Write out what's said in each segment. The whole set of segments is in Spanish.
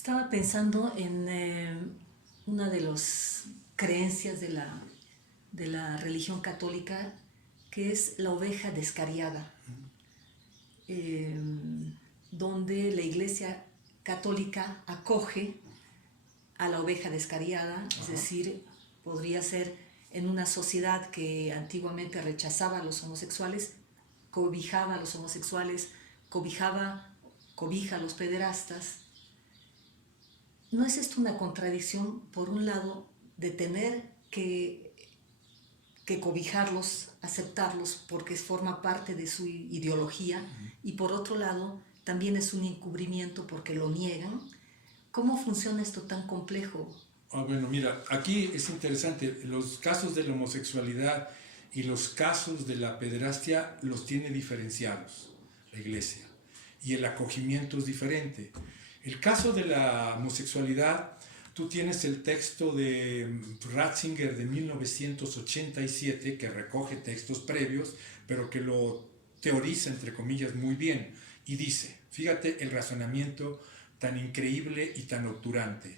Estaba pensando en una de las creencias de la religión católica, que es la oveja descarriada, eh, donde la Iglesia católica acoge a la oveja descarriada, es decir, podría ser en una sociedad que antiguamente rechazaba a los homosexuales, cobijaba a los homosexuales, cobija a los pederastas. ¿No es esto una contradicción, por un lado, de tener que cobijarlos, aceptarlos, porque forma parte de su ideología, y por otro lado, también es un encubrimiento porque lo niegan? ¿Cómo funciona esto tan complejo? Bueno, mira, aquí es interesante, los casos de la homosexualidad y los casos de la pederastia los tiene diferenciados la Iglesia, y el acogimiento es diferente. El caso de la homosexualidad, tú tienes el texto de Ratzinger de 1987, que recoge textos previos, pero que lo teoriza, entre comillas, muy bien, y dice, fíjate el razonamiento tan increíble y tan obturante.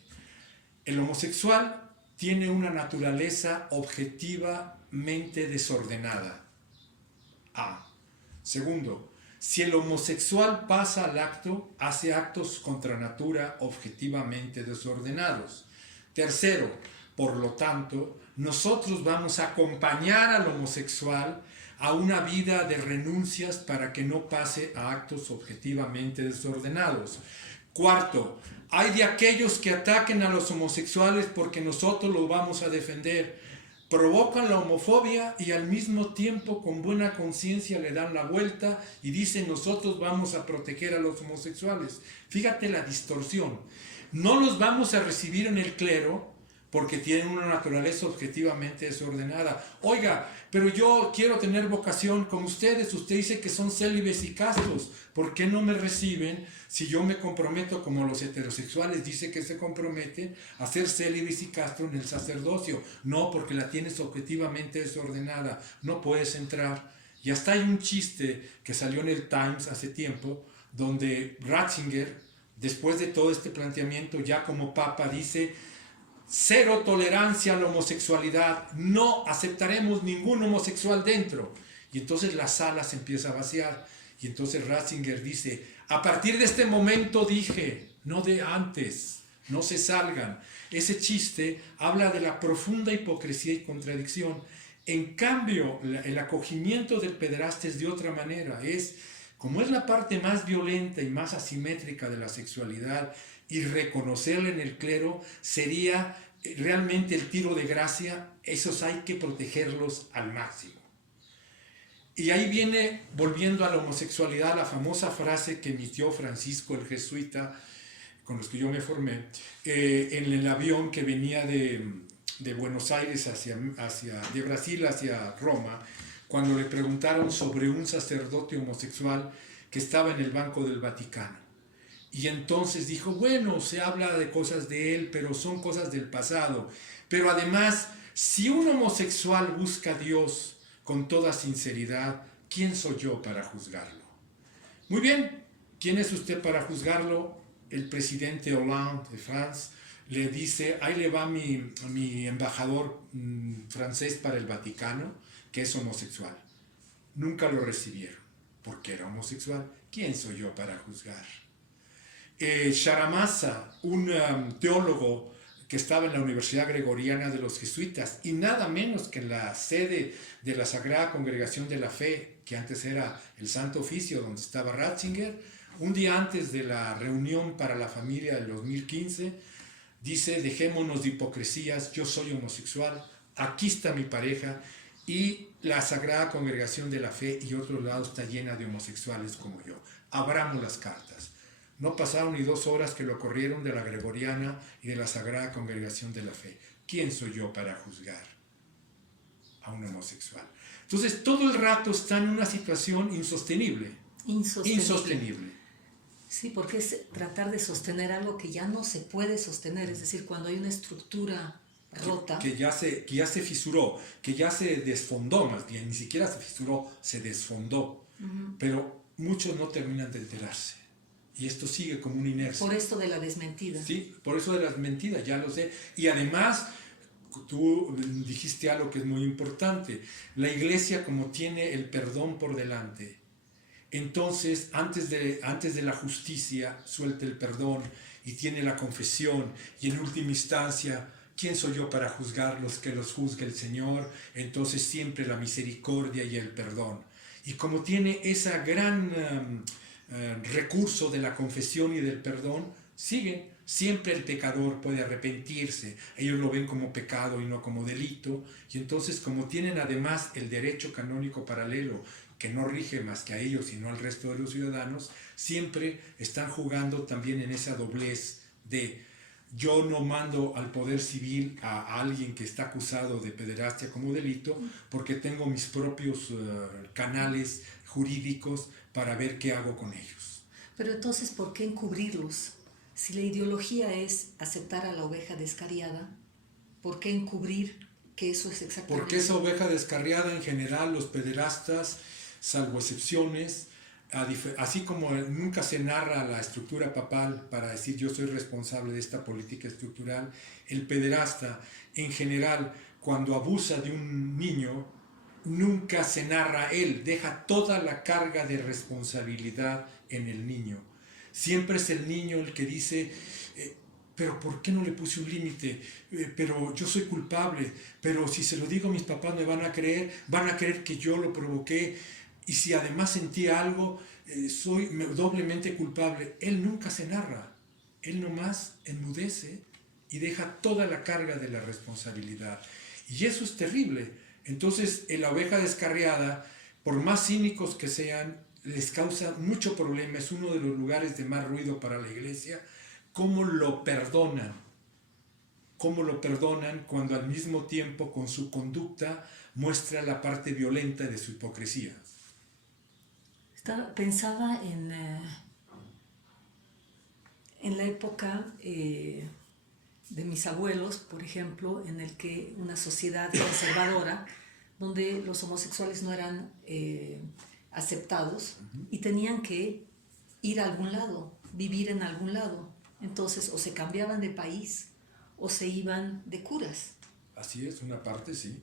El homosexual tiene una naturaleza objetivamente desordenada. A. Segundo, si el homosexual pasa al acto, hace actos contra natura objetivamente desordenados. Tercero, por lo tanto, nosotros vamos a acompañar al homosexual a una vida de renuncias para que no pase a actos objetivamente desordenados. Cuarto, hay de aquellos que ataquen a los homosexuales porque nosotros los vamos a defender. Provocan la homofobia y al mismo tiempo con buena conciencia le dan la vuelta y dicen nosotros vamos a proteger a los homosexuales. Fíjate la distorsión. No los vamos a recibir en el clero porque tienen una naturaleza objetivamente desordenada. Oiga, pero yo quiero tener vocación con ustedes. Usted dice que son célibes y castos. ¿Por qué no me reciben si yo me comprometo, como los heterosexuales dice que se comprometen, a ser célibes y castos en el sacerdocio? No, porque la tienes objetivamente desordenada. No puedes entrar. Y hasta hay un chiste que salió en el Times hace tiempo, donde Ratzinger, después de todo este planteamiento, ya como papa, dice: cero tolerancia a la homosexualidad, no aceptaremos ningún homosexual dentro. Y entonces la sala se empieza a vaciar. Y entonces Ratzinger dice: a partir de este momento dije, no de antes, no se salgan. Ese chiste habla de la profunda hipocresía y contradicción. En cambio, el acogimiento del pederasta es de otra manera. Como es la parte más violenta y más asimétrica de la sexualidad, y reconocerla en el clero sería realmente el tiro de gracia. Esos hay que protegerlos al máximo. Y ahí viene, volviendo a la homosexualidad, la famosa frase que emitió Francisco el jesuita, con los que yo me formé, en el avión que venía de Buenos Aires de Brasil hacia Roma, cuando le preguntaron sobre un sacerdote homosexual que estaba en el Banco del Vaticano. Y entonces dijo: bueno, se habla de cosas de él, pero son cosas del pasado. Pero además, si un homosexual busca a Dios con toda sinceridad, ¿quién soy yo para juzgarlo? Muy bien, ¿quién es usted para juzgarlo? El presidente Hollande de Francia le dice: ahí le va mi embajador francés para el Vaticano, que es homosexual. Nunca lo recibieron, porque era homosexual. ¿Quién soy yo para juzgar? Sharamasa, un teólogo que estaba en la Universidad Gregoriana de los Jesuitas, y nada menos que en la sede de la Sagrada Congregación de la Fe, que antes era el Santo Oficio, donde estaba Ratzinger, un día antes de la reunión para la familia del 2015, dice: dejémonos de hipocresías, yo soy homosexual, aquí está mi pareja, y la Sagrada Congregación de la Fe y otro lado está llena de homosexuales como yo. Abramos las cartas. No pasaron ni 2 horas que lo corrieron de la Gregoriana y de la Sagrada Congregación de la Fe. ¿Quién soy yo para juzgar a un homosexual? Entonces, todo el rato está en una situación insostenible. Insostenible. Sí, porque es tratar de sostener algo que ya no se puede sostener. Es decir, cuando hay una estructura rota. Que ya se fisuró, que ya se desfondó, más bien. Ni siquiera se fisuró, se desfondó. Pero muchos no terminan de enterarse. Y esto sigue como una inercia. Por esto de la desmentida. Sí, por eso de las mentiras, ya lo sé. Y además, tú dijiste algo que es muy importante. La iglesia, como tiene el perdón por delante, entonces antes de la justicia suelta el perdón y tiene la confesión, y en última instancia, ¿quién soy yo para juzgarlos? Que los juzgue el Señor. Entonces siempre la misericordia y el perdón. Y como tiene ese gran recurso de la confesión y del perdón, siguen. Siempre el pecador puede arrepentirse. Ellos lo ven como pecado y no como delito. Y entonces, como tienen además el derecho canónico paralelo, que no rige más que a ellos y no al resto de los ciudadanos, siempre están jugando también en esa doblez de: yo no mando al poder civil a alguien que está acusado de pederastia como delito, porque tengo mis propios canales jurídicos para ver qué hago con ellos. Pero entonces, ¿por qué encubrirlos? Si la ideología es aceptar a la oveja descarriada, ¿por qué encubrir que eso es exactamente? Porque esa oveja descarriada, en general, los pederastas, salvo excepciones, así como nunca se narra la estructura papal para decir yo soy responsable de esta política estructural, el pederasta, en general, cuando abusa de un niño, nunca se narra él, deja toda la carga de responsabilidad en el niño. Siempre es el niño el que dice: pero ¿por qué no le puse un límite? Pero yo soy culpable, pero si se lo digo a mis papás me van a creer que yo lo provoqué, y si además sentí algo, soy doblemente culpable. Él nunca se narra, él nomás enmudece y deja toda la carga de la responsabilidad. Y eso es terrible. Entonces, la oveja descarriada, por más cínicos que sean, les causa mucho problema. Es uno de los lugares de más ruido para la iglesia. ¿Cómo lo perdonan? ¿Cómo lo perdonan cuando al mismo tiempo con su conducta muestra la parte violenta de su hipocresía? Pensaba en la época de mis abuelos, por ejemplo, en el que una sociedad conservadora, donde los homosexuales no eran aceptados y tenían que ir a algún lado, vivir en algún lado. Entonces, o se cambiaban de país o se iban de curas. Así es, una parte sí.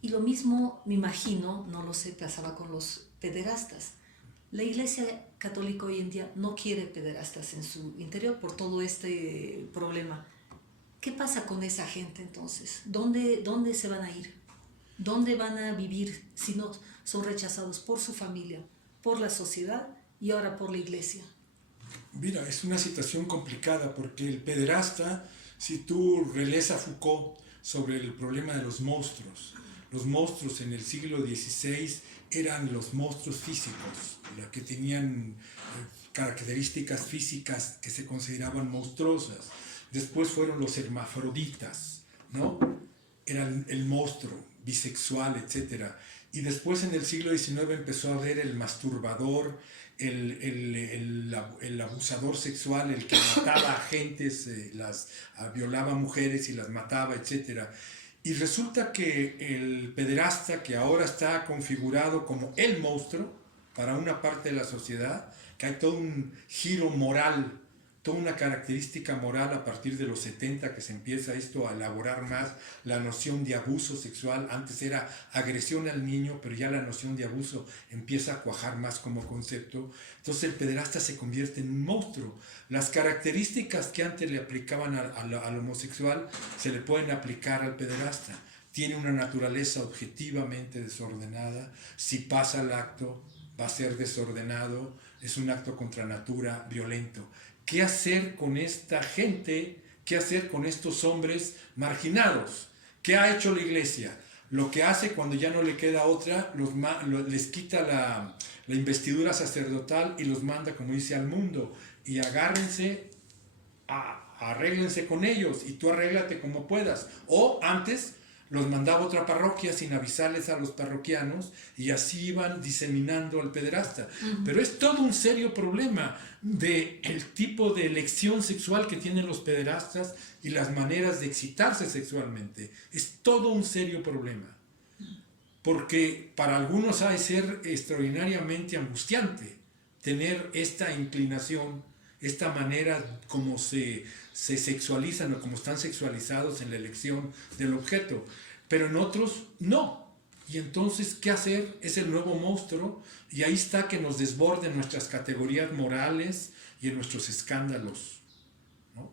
Y lo mismo, me imagino, no lo sé, pasaba con los pederastas. La Iglesia Católica hoy en día no quiere pederastas en su interior por todo este problema. ¿Qué pasa con esa gente entonces? ¿Dónde se van a ir? ¿Dónde van a vivir si no son rechazados por su familia, por la sociedad y ahora por la Iglesia? Mira, es una situación complicada porque el pederasta, si tú relees a Foucault sobre el problema de los monstruos en el siglo XVI eran los monstruos físicos, que tenían características físicas que se consideraban monstruosas. Después fueron los hermafroditas, ¿no? Eran el monstruo, bisexual, etc. Y después en el siglo XIX empezó a haber el masturbador, el abusador sexual, el que mataba a gentes, violaba mujeres y las mataba, etc. Y resulta que el pederasta, que ahora está configurado como el monstruo para una parte de la sociedad, que hay todo un giro moral, toda una característica moral a partir de los 70 que se empieza esto a elaborar más, la noción de abuso sexual. Antes era agresión al niño, pero ya la noción de abuso empieza a cuajar más como concepto. Entonces el pederasta se convierte en un monstruo. Las características que antes le aplicaban al homosexual se le pueden aplicar al pederasta. Tiene una naturaleza objetivamente desordenada. Si pasa el acto, va a ser desordenado. Es un acto contra natura, violento. ¿Qué hacer con esta gente? ¿Qué hacer con estos hombres marginados? ¿Qué ha hecho la Iglesia? Lo que hace cuando ya no le queda otra, les quita la investidura sacerdotal y los manda, como dice, al mundo. Y agárrense, arréglense con ellos y tú arréglate como puedas. O antes los mandaba a otra parroquia sin avisarles a los parroquianos y así iban diseminando al pederasta. Pero es todo un serio problema del tipo de elección sexual que tienen los pederastas y las maneras de excitarse sexualmente. Es todo un serio problema. Porque para algunos ha de ser extraordinariamente angustiante tener esta inclinación esta manera como se sexualizan o como están sexualizados en la elección del objeto, pero en otros no. Y entonces, ¿qué hacer? Es el nuevo monstruo, y ahí está que nos desborden nuestras categorías morales y en nuestros escándalos, ¿no?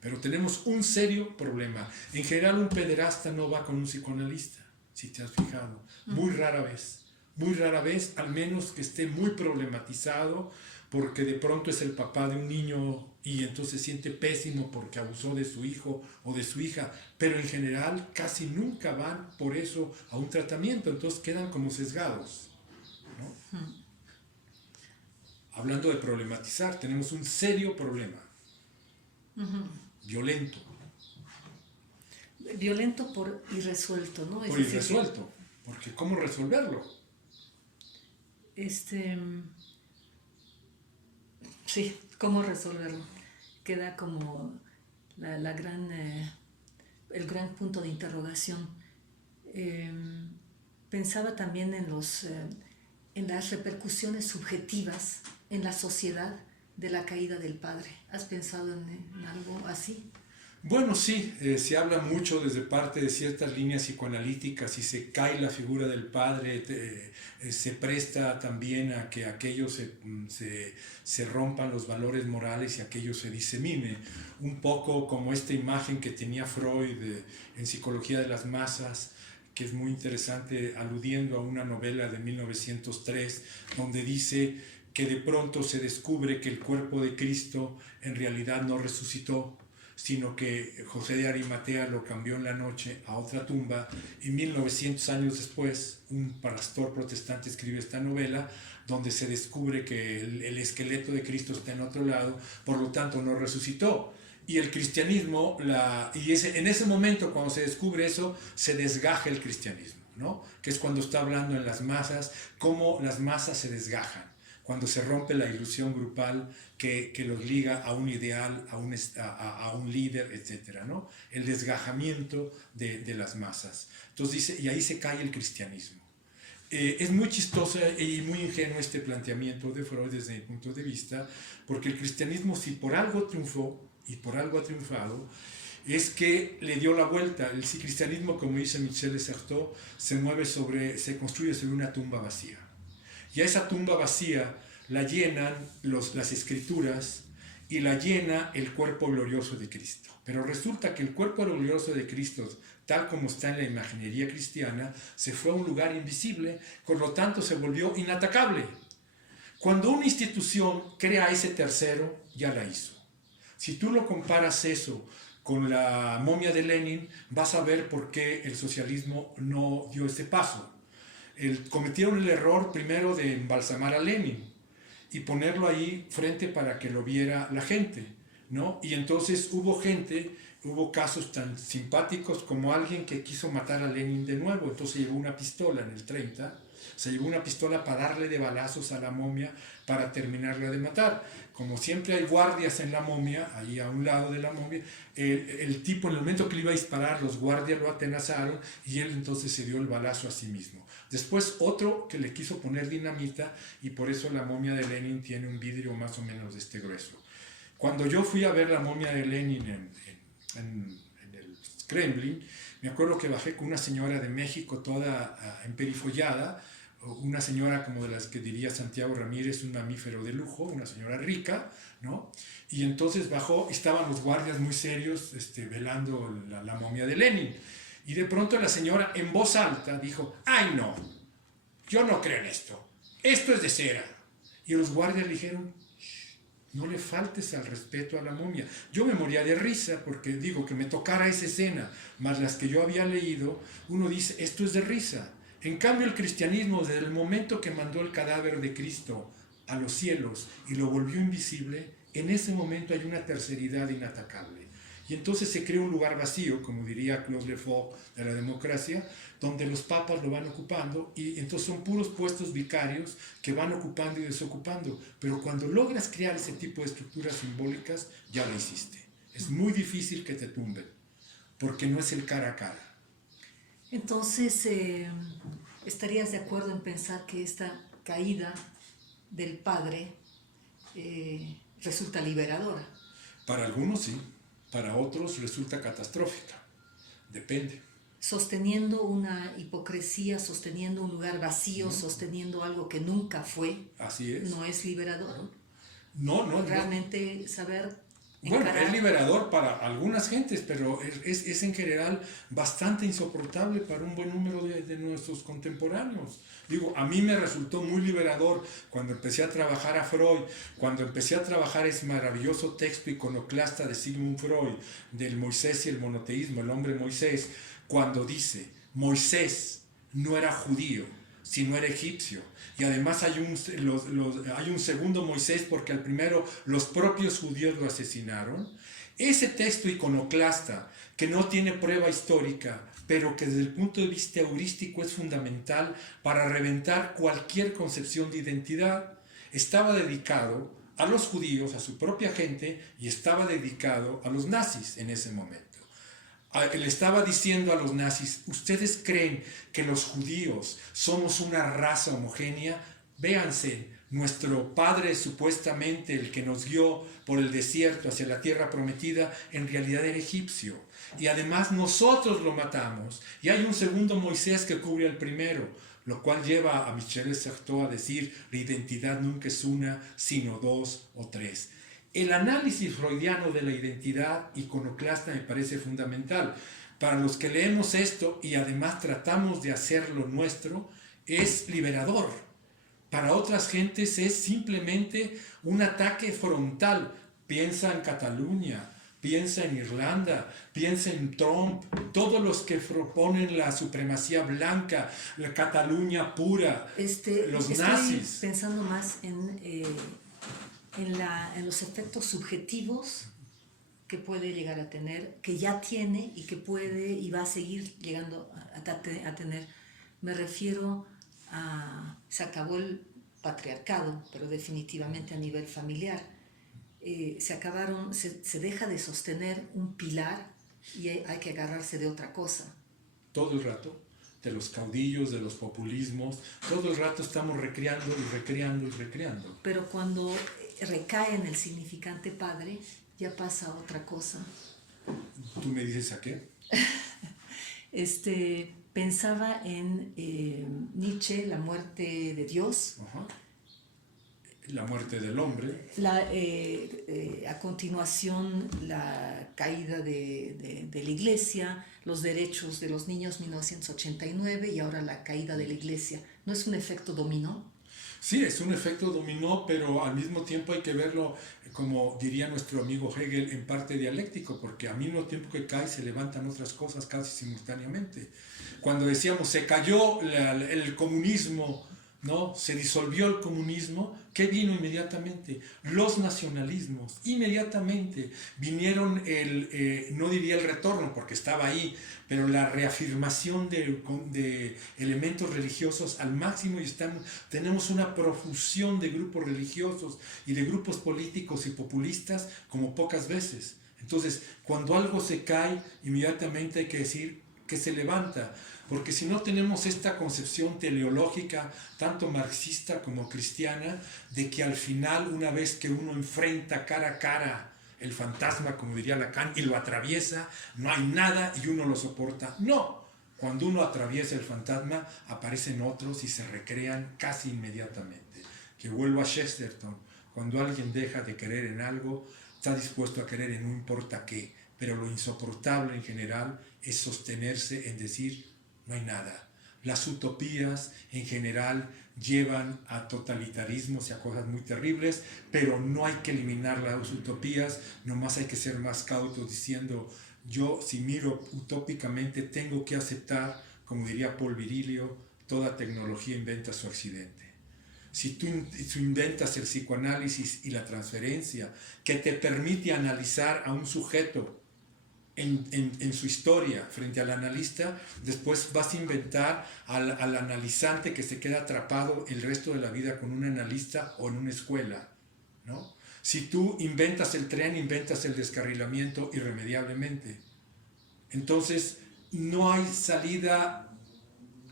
Pero tenemos un serio problema. En general, un pederasta no va con un psicoanalista, si te has fijado. Muy rara vez, al menos que esté muy problematizado, porque de pronto es el papá de un niño y entonces se siente pésimo porque abusó de su hijo o de su hija, pero en general casi nunca van por eso a un tratamiento, entonces quedan como sesgados, ¿no? Hablando de problematizar, tenemos un serio problema, violento. Violento por irresuelto, ¿no? Por irresuelto, porque ¿cómo resolverlo? Sí, ¿cómo resolverlo? Queda como el gran punto de interrogación. Pensaba también en las repercusiones subjetivas en la sociedad de la caída del padre. ¿Has pensado en algo así? Bueno, sí, se habla mucho desde parte de ciertas líneas psicoanalíticas y se cae la figura del padre, se presta también a que aquello se rompan los valores morales y aquello se disemine. Un poco como esta imagen que tenía Freud en Psicología de las Masas, que es muy interesante, aludiendo a una novela de 1903, donde dice que de pronto se descubre que el cuerpo de Cristo en realidad no resucitó, sino que José de Arimatea lo cambió en la noche a otra tumba, y 1900 años después un pastor protestante escribe esta novela donde se descubre que el esqueleto de Cristo está en otro lado, por lo tanto no resucitó. Y el cristianismo, en ese momento cuando se descubre eso, se desgaja el cristianismo, ¿no? Que es cuando está hablando en las masas, cómo las masas se desgajan, cuando se rompe la ilusión grupal que los liga a un ideal, a un líder, etc., ¿no? El desgajamiento de las masas. Entonces dice, y ahí se cae el cristianismo. Es muy chistoso y muy ingenuo este planteamiento de Freud desde mi punto de vista, porque el cristianismo, si por algo triunfó y por algo ha triunfado, es que le dio la vuelta. El cristianismo, como dice Michel de Certeau, se construye sobre una tumba vacía. Y a esa tumba vacía la llenan las escrituras y la llena el cuerpo glorioso de Cristo. Pero resulta que el cuerpo glorioso de Cristo, tal como está en la imaginería cristiana, se fue a un lugar invisible, por lo tanto se volvió inatacable. Cuando una institución crea ese tercero, ya la hizo. Si tú lo comparas eso con la momia de Lenin, vas a ver por qué el socialismo no dio ese paso. Cometieron el error primero de embalsamar a Lenin y ponerlo ahí frente para que lo viera la gente, ¿no? Y entonces hubo casos tan simpáticos como alguien que quiso matar a Lenin de nuevo, entonces llevó una pistola en el 30, se llevó una pistola para darle de balazos a la momia para terminarla de matar. Como siempre hay guardias en la momia, ahí a un lado de la momia, el tipo en el momento que le iba a disparar, los guardias lo atenazaron y él entonces se dio el balazo a sí mismo. Después otro que le quiso poner dinamita y por eso la momia de Lenin tiene un vidrio más o menos de este grueso. Cuando yo fui a ver la momia de Lenin en el Kremlin, me acuerdo que bajé con una señora de México toda emperifollada, una señora como de las que diría Santiago Ramírez, un mamífero de lujo, una señora rica, ¿no? Y entonces bajó, estaban los guardias muy serios velando la momia de Lenin. Y de pronto la señora en voz alta dijo, ¡ay no! Yo no creo en esto. Esto es de cera. Y los guardias le dijeron, no le faltes al respeto a la momia. Yo me moría de risa porque digo que me tocara esa escena, más las que yo había leído, uno dice, esto es de risa. En cambio el cristianismo, desde el momento que mandó el cadáver de Cristo a los cielos y lo volvió invisible, en ese momento hay una terceridad inatacable. Y entonces se crea un lugar vacío, como diría Claude Lefort de la democracia, donde los papas lo van ocupando y entonces son puros puestos vicarios que van ocupando y desocupando. Pero cuando logras crear ese tipo de estructuras simbólicas, ya lo hiciste. Es muy difícil que te tumben, porque no es el cara a cara. Entonces, ¿estarías de acuerdo en pensar que esta caída del padre resulta liberadora. Para algunos sí, para otros resulta catastrófica. Depende. Sosteniendo una hipocresía, sosteniendo un lugar vacío, sosteniendo algo que nunca fue, Así es. no es liberador. No. Realmente saber Bueno, encarar. es liberador para algunas gentes, pero es en general bastante insoportable para un buen número de nuestros contemporáneos. Digo, a mí me resultó muy liberador cuando empecé a trabajar a Freud, cuando empecé a trabajar ese maravilloso texto iconoclasta de Sigmund Freud, del Moisés y el monoteísmo, el hombre Moisés, cuando dice, Moisés no era judío, sino era egipcio. Y además hay un segundo Moisés porque al primero los propios judíos lo asesinaron. Ese texto iconoclasta, que no tiene prueba histórica, pero que desde el punto de vista heurístico es fundamental para reventar cualquier concepción de identidad, estaba dedicado a los judíos, a su propia gente, y estaba dedicado a los nazis en ese momento. Le estaba diciendo a los nazis, ¿ustedes creen que los judíos somos una raza homogénea? Véanse, nuestro padre supuestamente, el que nos guió por el desierto hacia la tierra prometida, en realidad era egipcio. Y además nosotros lo matamos. Y hay un segundo Moisés que cubre al primero, lo cual lleva a Michel Certeau a decir, la identidad nunca es una, sino dos o tres. El análisis freudiano de la identidad iconoclasta me parece fundamental. Para los que leemos esto y además tratamos de hacerlo nuestro, es liberador. Para otras gentes es simplemente un ataque frontal. Piensa en Cataluña, piensa en Irlanda, piensa en Trump, todos los que proponen la supremacía blanca, la Cataluña pura, los nazis. Estoy pensando más en los efectos subjetivos que puede llegar a tener, que ya tiene y que puede y va a seguir llegando a tener. Me refiero a, se acabó el patriarcado, pero definitivamente a nivel familiar. Se deja de sostener un pilar y hay que agarrarse de otra cosa. Todo el rato, de los caudillos, de los populismos, todo el rato estamos recreando y recreando y recreando. Pero cuando recae en el significante padre, ya pasa otra cosa. ¿Tú me dices a qué? Pensaba en Nietzsche, la muerte de Dios. Ajá. La muerte del hombre. A continuación, la caída de la iglesia, los derechos de los niños, 1989, y ahora la caída de la iglesia. ¿No es un efecto dominó? Sí, es un efecto dominó, pero al mismo tiempo hay que verlo, como diría nuestro amigo Hegel, en parte dialéctico, porque al mismo tiempo que cae se levantan otras cosas casi simultáneamente. Cuando decíamos se cayó el comunismo, ¿no? Se disolvió el comunismo, ¿qué vino inmediatamente? Los nacionalismos. Inmediatamente vinieron no diría el retorno, porque estaba ahí, pero la reafirmación de elementos religiosos al máximo, y tenemos una profusión de grupos religiosos y de grupos políticos y populistas como pocas veces. Entonces, cuando algo se cae, inmediatamente hay que decir que se levanta. Porque si no tenemos esta concepción teleológica, tanto marxista como cristiana, de que al final, una vez que uno enfrenta cara a cara el fantasma, como diría Lacan, y lo atraviesa, no hay nada y uno lo soporta. No, cuando uno atraviesa el fantasma, aparecen otros y se recrean casi inmediatamente. Que vuelvo a Chesterton, cuando alguien deja de querer en algo, está dispuesto a querer en no importa qué, pero lo insoportable en general es sostenerse en decir, no hay nada. Las utopías en general llevan a totalitarismos y a cosas muy terribles, pero no hay que eliminar las utopías, nomás hay que ser más cautos diciendo, yo si miro utópicamente tengo que aceptar, como diría Paul Virilio, toda tecnología inventa su accidente. Si tú inventas el psicoanálisis y la transferencia que te permite analizar a un sujeto en su historia frente al analista, después vas a inventar al analizante que se queda atrapado el resto de la vida con un analista o en una escuela, ¿no? Si tú inventas el tren, inventas el descarrilamiento irremediablemente. Entonces, no hay salida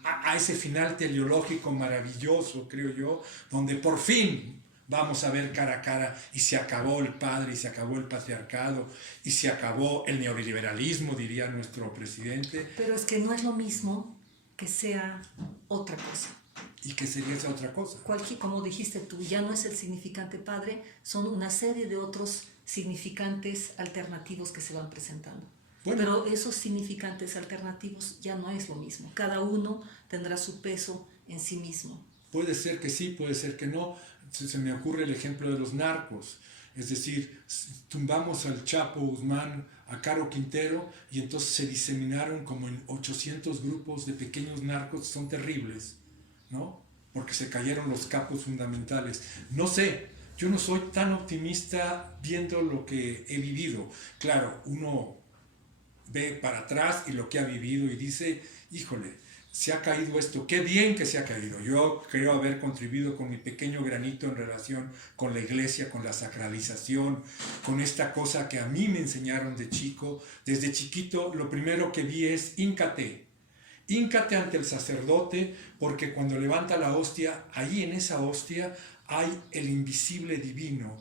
a ese final teleológico maravilloso, creo yo, donde por fin vamos a ver cara a cara y se acabó el padre y se acabó el patriarcado y se acabó el neoliberalismo, diría nuestro presidente. Pero es que no es lo mismo que sea otra cosa. ¿Y qué sería esa otra cosa? Como dijiste tú, ya no es el significante padre, son una serie de otros significantes alternativos que se van presentando. Bueno, pero esos significantes alternativos ya no es lo mismo. Cada uno tendrá su peso en sí mismo. Puede ser que sí, puede ser que no. Se me ocurre el ejemplo de los narcos. Es decir, tumbamos al Chapo Guzmán, a Caro Quintero, y entonces se diseminaron como en 800 grupos de pequeños narcos, son terribles, ¿no? Porque se cayeron los capos fundamentales. No sé, yo no soy tan optimista viendo lo que he vivido. Claro, uno ve para atrás y lo que ha vivido y dice, híjole, se ha caído esto, qué bien que se ha caído. Yo creo haber contribuido con mi pequeño granito en relación con la iglesia, con la sacralización, con esta cosa que a mí me enseñaron de chico. Desde chiquito lo primero que vi es híncate ante el sacerdote, porque cuando levanta la hostia, ahí en esa hostia hay el invisible divino.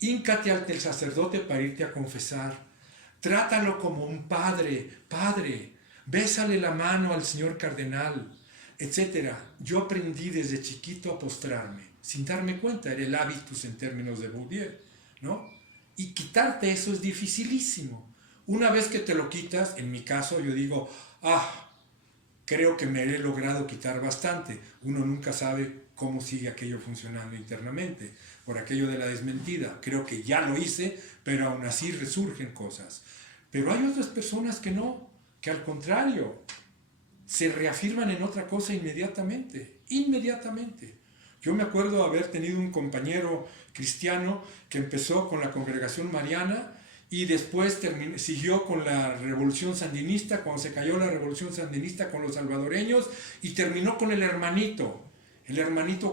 Híncate ante el sacerdote para irte a confesar. Trátalo como un padre, bésale la mano al señor cardenal, etc. Yo aprendí desde chiquito a postrarme, sin darme cuenta, era el hábitus en términos de Bourdieu, ¿no? Y quitarte eso es dificilísimo. Una vez que te lo quitas, en mi caso yo digo, creo que me he logrado quitar bastante. Uno nunca sabe cómo sigue aquello funcionando internamente, por aquello de la desmentida. Creo que ya lo hice, pero aún así resurgen cosas. Pero hay otras personas que no, que al contrario, se reafirman en otra cosa inmediatamente. Yo me acuerdo haber tenido un compañero cristiano que empezó con la congregación mariana y después siguió con la revolución sandinista, cuando se cayó la revolución sandinista con los salvadoreños, y terminó con el hermanito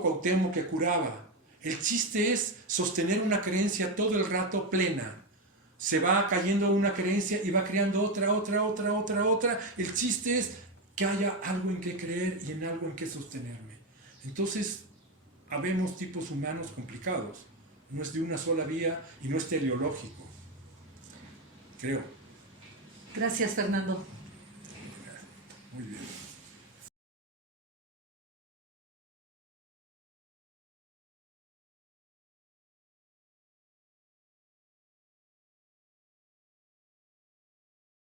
Cuauhtémoc que curaba. El chiste es sostener una creencia todo el rato plena. Se va cayendo una creencia y va creando otra. El chiste es que haya algo en que creer y en algo en que sostenerme. Entonces, habemos tipos humanos complicados. No es de una sola vía y no es teleológico. Creo. Gracias, Fernando. Muy bien.